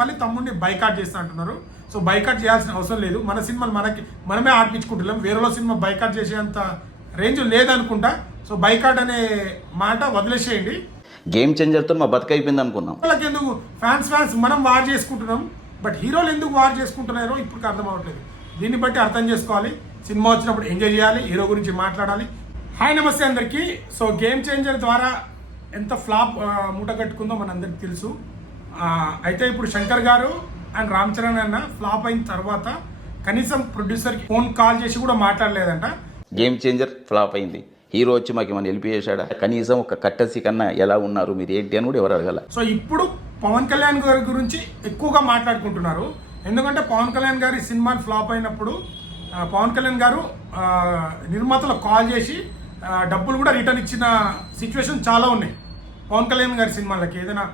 మళ్ళీ తమ్ముడిని బైకాట్ చేస్తా అంటున్నారు. సో బైకాట్ చేయాల్సిన అవసరం లేదు. మన సినిమాలు మనకి మనమే ఆడిపించుకుంటున్నాం వేరేలో సినిమా బైకాట్ చేసేంత రేంజ్ లేదనుకుంటా. సో బైకాట్ అనే మాట వదిలేసేయండి. గేమ్ చేంజర్తో మా బతుకైపోయింది అనుకున్నాం. వాళ్ళకి ఎందుకు ఫ్యాన్స్ ఫ్యాన్స్ మనం వార్ చేసుకుంటున్నాం. బట్ హీరోలు ఎందుకు వార్ చేసుకుంటున్నారో ఇప్పుడు అర్థం అవ్వట్లేదు. దీన్ని బట్టి అర్థం చేసుకోవాలి. సినిమా వచ్చినప్పుడు ఎంజాయ్ చేయాలి హీరో గురించి మాట్లాడాలి. హాయ్ నమస్తే అందరికీ. సో గేమ్ చేంజర్ ద్వారా ఎంత ఫ్లాప్ మూట కట్టుకుందో మనందరికి తెలుసు. అయితే ఇప్పుడు శంకర్ గారు అండ్ రామ్ చరణ్ అన్న ఫ్లాప్ అయిన తర్వాత కనీసం ప్రొడ్యూసర్కి ఫోన్ కాల్ చేసి కూడా మాట్లాడలేదంట. గేమ్ చేంజర్ ఫ్లాప్ అయింది. హీరో వచ్చి మాకు ఏమైనా హెల్ప్ చేశాడా? కనీసం ఒక కట్టసి కన్నా ఎలా ఉన్నారు మీరు? ఏంటి అని కూడా ఎవరు అడగల. సో ఇప్పుడు పవన్ కళ్యాణ్ గారి గురించి ఎక్కువగా మాట్లాడుకుంటున్నారు. ఎందుకంటే పవన్ కళ్యాణ్ గారి సినిమాలు ఫ్లాప్ అయినప్పుడు పవన్ కళ్యాణ్ గారు నిర్మాతలకు కాల్ చేసి డబ్బులు కూడా రిటర్న్ ఇచ్చిన సిచ్యువేషన్ చాలా ఉన్నాయి. పవన్ కళ్యాణ్ గారి సినిమాలకి ఏదైనా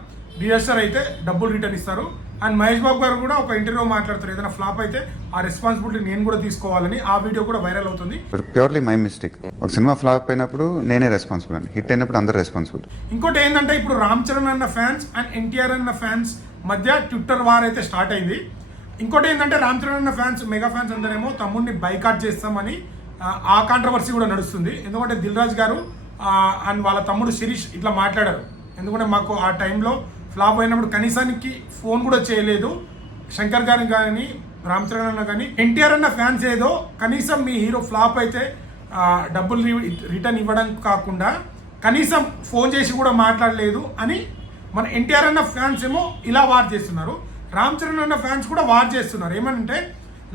డిఎస్ఆర్ అయితే డబ్బులు రిటర్న్ ఇస్తారు. అండ్ మహేష్ బాబు గారు కూడా ఒక ఇంటర్వ్యూ మాట్లాడతారు. ఏదైనా ఫ్లాప్ అయితే ఆ రెస్పాన్సిబిలిటీ నేను కూడా తీసుకోవాలని ఆ వీడియో కూడా వైరల్ అవుతుంది. ప్యూర్లీ మై మిస్టేక్ ఒక సినిమా ఫ్లాప్ అయినప్పుడు నేనే రెస్పాన్సిబుల్ అండి హిట్ అయినప్పుడు అందరు రెస్పాన్సిబుల్ ఇంకోటి ఏంటంటే ఇప్పుడు రామ్ చరణ్ అన్న ఫ్యాన్స్ అండ్ ఎన్టీఆర్ అన్న ఫ్యాన్స్ మధ్య ట్విట్టర్ వార్ అయితే స్టార్ట్ అయింది. ఇంకోటి ఏంటంటే రామ్ చరణ్ అన్న ఫ్యాన్స్ మెగా ఫ్యాన్స్ అందరేమో తమ్ముడిని బైకాట్ చేస్తామని ఆ, కాంట్రవర్సీ కూడా నడుస్తుంది. ఎందుకంటే దిల్ రాజు గారు అండ్ వాళ్ళ తమ్ముడు శిరీష్ ఇట్లా మాట్లాడారు. ఎందుకంటే మాకు ఆ టైంలో ఫ్లాప్ అయినప్పుడు కనీసానికి ఫోన్ కూడా చేయలేదు. శంకర్ గారిని కానీ రామ్ చరణ్ అన్న కానీ ఎన్టీఆర్ అన్న ఫ్యాన్స్ ఏదో కనీసం మీ హీరో ఫ్లాప్ అయితే డబ్బులు రిటర్న్ ఇవ్వడం కాకుండా కనీసం ఫోన్ చేసి కూడా మాట్లాడలేదు అని మన ఎన్టీఆర్ అన్న ఫ్యాన్స్ ఏమో ఇలా వార్ చేస్తున్నారు. రామ్ చరణ్ అన్న ఫ్యాన్స్ కూడా వార్ చేస్తున్నారు. ఏమంటే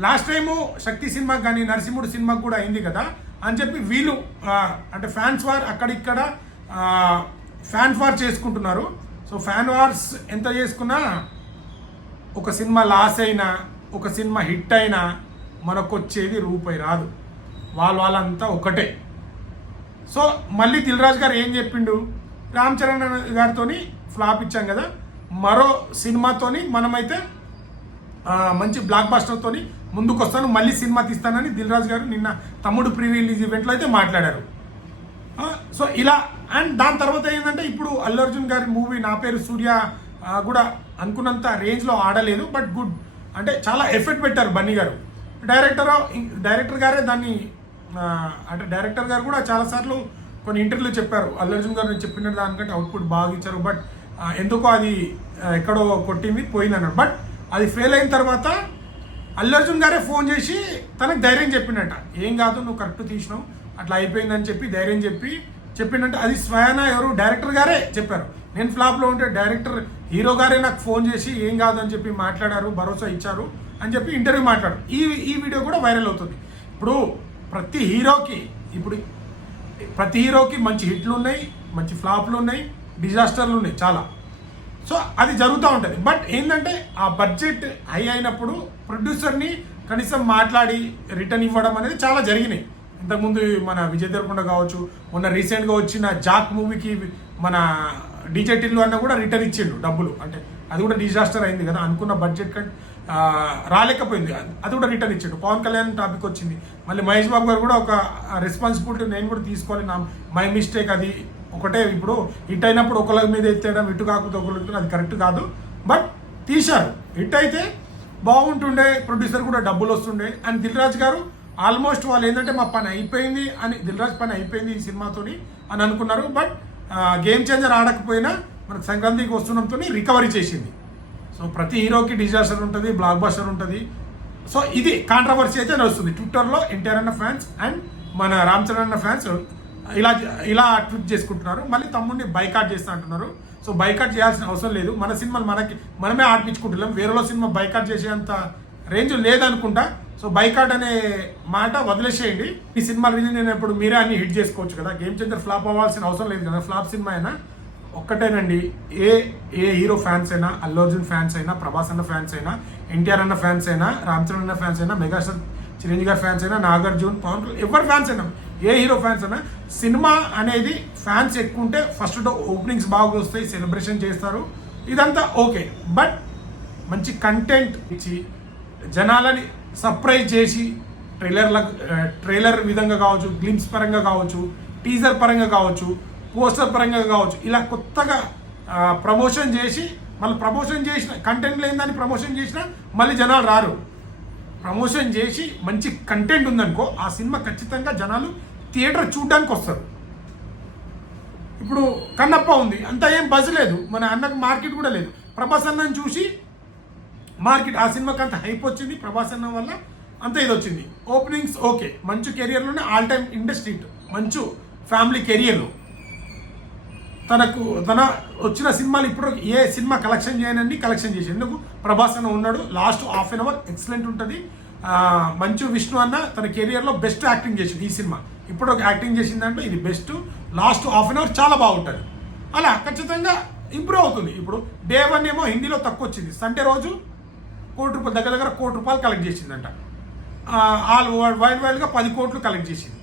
లాస్ట్ టైము శక్తి సినిమాకి కానీ నరసింహుడు సినిమాకి కూడా అయింది కదా అని చెప్పి వీళ్ళు అంటే ఫ్యాన్స్ వార్ అక్కడిక్కడ ఫ్యాన్స్ వార్ చేసుకుంటున్నారు. సో ఫ్యాన్ వార్స్ ఎంత చేసుకున్నా ఒక సినిమా లాస్ అయినా ఒక సినిమా హిట్ అయినా మనకొచ్చేది రూపాయి రాదు. వాళ్ళ వాళ్ళంతా ఒకటే. సో మళ్ళీ దిల్రాజ్ గారు ఏం చెప్పిండు? రామ్ చరణ్ గారితో ఫ్లాప్ ఇచ్చాం కదా మరో సినిమాతోని మనమైతే మంచి బ్లాక్ బాస్టర్తో ముందుకు వస్తాను మళ్ళీ సినిమా తీస్తానని దిల్ రాజు గారు నిన్న తమ్ముడు ప్రీ రిలీజ్ ఈవెంట్లో అయితే మాట్లాడారు. సో ఇలా అండ్ దాని తర్వాత ఏంటంటే ఇప్పుడు అల్లు అర్జున్ గారి మూవీ నా పేరు సూర్య కూడా అనుకున్నంత రేంజ్లో ఆడలేదు బట్ గుడ్ అంటే చాలా ఎఫెక్ట్ పెట్టారు బన్నీ గారు. డైరెక్టర్ డైరెక్టర్ గారే దాన్ని అంటే డైరెక్టర్ గారు కూడా చాలాసార్లు కొన్ని ఇంటర్వ్యూలు చెప్పారు. అల్లు అర్జున్ గారు చెప్పిన దానికంటే అవుట్పుట్ బాగా ఇచ్చారు బట్ ఎందుకో అది ఎక్కడో కొట్టింది పోయింది అన్నాడు బట్ అది ఫెయిల్ అయిన తర్వాత అల్లు అర్జున్ గారే ఫోన్ చేసి తనకు ధైర్యం చెప్పిండట ఏం కాదు నువ్వు కరెక్ట్ తీసినావు అట్లా అయిపోయిందని చెప్పి ధైర్యం చెప్పి చెప్పిండంటే అది స్వయాన ఎవరు? డైరెక్టర్ గారే చెప్పారు. నేను ఫ్లాప్లో ఉంటే డైరెక్టర్ హీరో గారే నాకు ఫోన్ చేసి ఏం కాదు అని చెప్పి మాట్లాడారు భరోసా ఇచ్చారు అని చెప్పి ఇంటర్వ్యూ మాట్లాడారు. ఈ ఈ వీడియో కూడా వైరల్ అవుతుంది. ఇప్పుడు ప్రతి హీరోకి ఇప్పుడు ప్రతి హీరోకి మంచి హిట్లు ఉన్నాయి మంచి ఫ్లాప్లు ఉన్నాయి డిజాస్టర్లు ఉన్నాయి చాలా. సో అది జరుగుతూ ఉంటుంది. బట్ ఏంటంటే ఆ బడ్జెట్ హై అయినప్పుడు ప్రొడ్యూసర్ని కనీసం మాట్లాడి రిటర్న్ ఇవ్వడం అనేది చాలా జరిగినాయి. ఇంతకుముందు మన విజయ్ దేవరకొండ కావచ్చు మొన్న రీసెంట్గా వచ్చిన జాక్ మూవీకి మన డీజే టిల్లు అన్న కూడా రిటర్న్ ఇచ్చిండు డబ్బులు. అంటే అది కూడా డిజాస్టర్ అయింది కదా అనుకున్న బడ్జెట్ కంటే రాలేకపోయింది. అది కూడా రిటర్న్ ఇచ్చాడు. పవన్ కళ్యాణ్ టాపిక్ వచ్చింది. మళ్ళీ మహేష్ బాబు గారు కూడా ఒక రెస్పాన్సిబిలిటీ నేను కూడా తీసుకోవాలి నా మై మిస్టేక్ అది ఒకటే. ఇప్పుడు హిట్ అయినప్పుడు ఒకళ్ళ మీద ఎత్తేయడం ఇటు కాకపోతే ఒకళ్ళు అది కరెక్ట్ కాదు. బట్ తీశారు. హిట్ అయితే బాగుంటుండే ప్రొడ్యూసర్ కూడా డబ్బులు వస్తుండే. అండ్ దిల్ రాజు గారు ఆల్మోస్ట్ వాళ్ళు ఏంటంటే మా పని అయిపోయింది అని దిల్రాజ్ పని అయిపోయింది ఈ సినిమాతోని అని అనుకున్నారు. బట్ గేమ్ చేంజర్ ఆడకపోయినా మనకు సంక్రాంతికి వస్తున్నంతో రికవరీ చేసింది. సో ప్రతి హీరోకి డిజాస్టర్ ఉంటుంది బ్లాక్ బస్టర్ ఉంటుంది. సో ఇది కాంట్రవర్సీ అయితే నడుస్తుంది. ట్విట్టర్లో ఎన్టీఆర్ అన్న ఫ్యాన్స్ అండ్ మన రామ్ చరణ్ అన్న ఫ్యాన్స్ ఇలా ఇలా ట్వీట్ చేసుకుంటున్నారు. మళ్ళీ తమ్ముడిని బైకాట్ చేస్తా అంటున్నారు. సో బైకాట్ చేయాల్సిన అవసరం లేదు. మన సినిమాలు మనకి మనమే ఆడిపించుకుంటున్నాం. వేరేలో సినిమా బైకాట్ చేసేంత రేంజ్ లేదనుకుంటా. సో బైకాట్ అనే మాట వదిలేసేయండి. ఈ సినిమా రిలీజ్ అయినప్పుడు మీరే అన్ని హిట్ చేసుకోవచ్చు కదా. గేమ్ చేంజర్ ఫ్లాప్ అవ్వాల్సిన అవసరం లేదు కదా. ఫ్లాప్ సినిమా అయినా ఒక్కటేనండి. ఏ ఏ హీరో ఫ్యాన్స్ అయినా అల్లు అర్జున్ ఫ్యాన్స్ అయినా ప్రభాస్ అన్న ఫ్యాన్స్ అయినా ఎన్టీఆర్ అన్న ఫ్యాన్స్ అయినా రామ్ చరణ్ అన్న ఫ్యాన్స్ అయినా మెగాస్టార్ చిరంజీవి గారి ఫ్యాన్స్ అయినా నాగార్జున్ పవన్ ఎవరి ఫ్యాన్స్ అయినా ఏ హీరో ఫ్యాన్స్ అయినా సినిమా అనేది ఫ్యాన్స్ ఎక్కువ ఉంటే ఫస్ట్ ఓపెనింగ్స్ బాగా వస్తాయి సెలబ్రేషన్ చేస్తారు. ఇదంతా ఓకే. బట్ మంచి కంటెంట్ ఇచ్చి జనాలని సర్ప్రైజ్ చేసి ట్రైలర్ల ట్రైలర్ విధంగా కావచ్చు గ్లిమ్స్ పరంగా కావచ్చు టీజర్ పరంగా కావచ్చు పోస్టర్ పరంగా కావచ్చు ఇలా కొత్తగా ప్రమోషన్ చేసి మళ్ళీ ప్రమోషన్ చేసిన కంటెంట్ లేదని ప్రమోషన్ చేసినా మళ్ళీ జనాలు రారు. ప్రమోషన్ చేసి మంచి కంటెంట్ ఉందనుకో ఆ సినిమా ఖచ్చితంగా జనాలు థియేటర్ చూడడానికి వస్తారు. ఇప్పుడు కన్నప్ప ఉంది అంత ఏం బజ్ లేదు. మన అన్నకు మార్కెట్ కూడా లేదు. ప్రభాస్ అన్నని చూసి మార్కెట్ ఆ సినిమాకి అంత హైప్ వచ్చింది ప్రభాస్ అన్న వల్ల అంత ఇది వచ్చింది. Openings okay Manchu కెరియర్లోనే all time industry Manchu family కెరియర్లో తనకు తన వచ్చిన సినిమాలు ఇప్పుడు ఏ సినిమా కలెక్షన్ చేయనండి కలెక్షన్ చేసి. ఎందుకు? ప్రభాస్ అన్న ఉన్నాడు last half an hour excellent ఉంటుంది. మంచు విష్ణు అన్న తన కెరియర్లో బెస్ట్ యాక్టింగ్ చేసింది ఈ సినిమా. ఇప్పుడు ఒక యాక్టింగ్ చేసిందంటే ఇది best last half an hour చాలా బాగుంటుంది. అలా ఖచ్చితంగా ఇంప్రూవ్ అవుతుంది. ఇప్పుడు డే వన్ ఏమో హిందీలో తక్కువ వచ్చింది. సండే రోజు కోటి రూపాయలు దగ్గర దగ్గర కోటి రూపాయలు కలెక్ట్ చేసిందంట. ఆల్ వరల్డ్ వైడ్ వైడ్గా పది కోట్లు కలెక్ట్ చేసింది.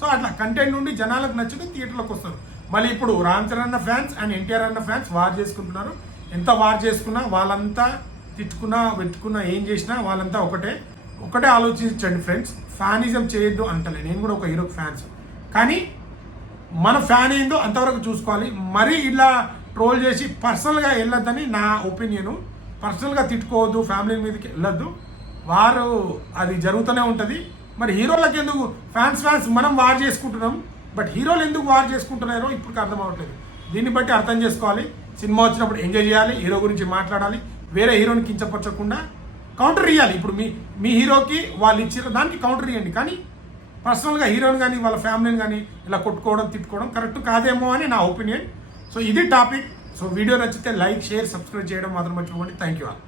సో అట్లా కంటెంట్ నుండి జనాలకు నచ్చితే థియేటర్లోకి వస్తారు. మళ్ళీ ఇప్పుడు రామ్ చరణ్ అన్న ఫ్యాన్స్ అండ్ ఎన్టీఆర్ అన్న ఫ్యాన్స్ వార్ చేసుకుంటున్నారు. ఎంత వార్ చేసుకున్నా వాళ్ళంతా తిట్టుకున్నా పెట్టుకున్నా ఏం చేసినా వాళ్ళంతా ఒకటే. ఒకటే ఆలోచించండి ఫ్రెండ్స్ ఫ్యానిజం చేయొద్దు అంటలే. నేను కూడా ఒక హీరో ఫ్యాన్స్ కానీ మన ఫ్యాన్ ఏందో అంతవరకు చూసుకోవాలి. మరీ ఇలా ట్రోల్ చేసి పర్సనల్గా వెళ్ళొద్దని నా ఒపీనియను పర్సనల్గా తిట్టుకోవద్దు ఫ్యామిలీ మీదకి వెళ్ళొద్దు. వారు అది జరుగుతూనే ఉంటుంది. మరి హీరోలకు ఎందుకు? ఫ్యాన్స్ ఫ్యాన్స్ మనం వార్ చేసుకుంటున్నాం. బట్ హీరోలు ఎందుకు వార్ చేసుకుంటున్నారో ఇప్పుడు అర్థం అవ్వట్లేదు. దీన్ని బట్టి అర్థం చేసుకోవాలి. సినిమా వచ్చినప్పుడు ఎంజాయ్ చేయాలి హీరో గురించి మాట్లాడాలి. వేరే హీరోని కించపరచకుండా కౌంటర్ ఇవ్వాలి ఇప్పుడు మీ మీ హీరోకి వాళ్ళు ఇచ్చిన దానికి కౌంటర్ ఇవ్వండి కానీ పర్సనల్గా హీరోని కానీ వాళ్ళ ఫ్యామిలీని కానీ ఇలా కొట్టుకోవడం తిట్టుకోవడం కరెక్ట్ కాదేమో అని నా ఒపీనియన్. సో ఇది టాపిక్. సో వీడియో నచ్చితే లైక్ షేర్ సబ్స్క్రైబ్ చేయడం మాత్రం మర్చిపోకండి. Thank you all